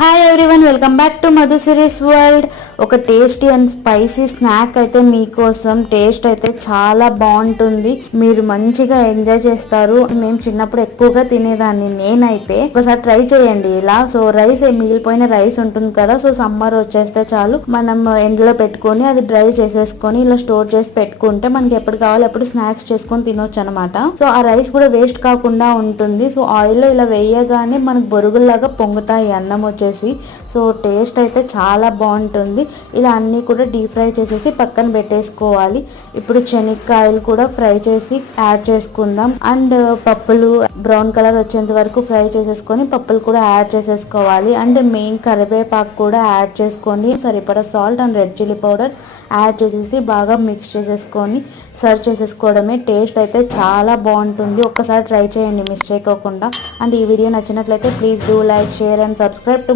Hi everyone, welcome back to Madhu series world. ఒక tasty and spicy snack అయితే మీకోసం. Taste అయితే చాలా బాగుంటుంది, మీరు మంచిగా ఎంజాయ్ చేస్తారు. మేము చిన్నప్పుడు ఎక్కువగా తినేదాన్ని నేనైతే. ఒకసారి ట్రై చేయండి ఇలా. సో రైస్ మిగిలిపోయిన రైస్ ఉంటుంది కదా, సో సమ్మర్ వచ్చేస్తే చాలు మనం ఎండలో పెట్టుకొని అది డ్రై చేసేసుకొని ఇలా స్టోర్ చేసి పెట్టుకుంటే మనకి ఎప్పుడు కావాలి అప్పుడు స్నాక్స్ చేసుకొని తినొచ్చు అనమాట. సో ఆ రైస్ కూడా వేస్ట్ కాకుండా ఉంటుంది. సో ఆయిల్లో ఇలా వేయగానే మనకు బొరుగుల్లాగా పొంగుతాయి అన్నం వచ్చేసి. సో టేస్ట్ అయితే చాలా బాగుంటుంది. ఇలా అన్నీ కూడా డీప్ ఫ్రై చేసేసి పక్కన పెట్టేసుకోవాలి. ఇప్పుడు శనక్కాయలు కూడా ఫ్రై చేసి యాడ్ చేసుకుందాం. అండ్ పప్పులు బ్రౌన్ కలర్ వచ్చేంత వరకు ఫ్రై చేసేసుకొని పప్పులు కూడా యాడ్ చేసేసుకోవాలి. అండ్ మెయిన్ కరివేపాకు కూడా యాడ్ చేసుకొని సరిపడా salt and red chilli powder add చేసేసి బాగా మిక్స్ చేసేసుకొని సర్వ్ చేసేసుకోవడమే. టేస్ట్ అయితే చాలా బాగుంటుంది, ఒక్కసారి ట్రై చేయండి మిస్ చేయకోకుండా. అండ్ ఈ వీడియో నచ్చినట్లయితే please do like, share and subscribe to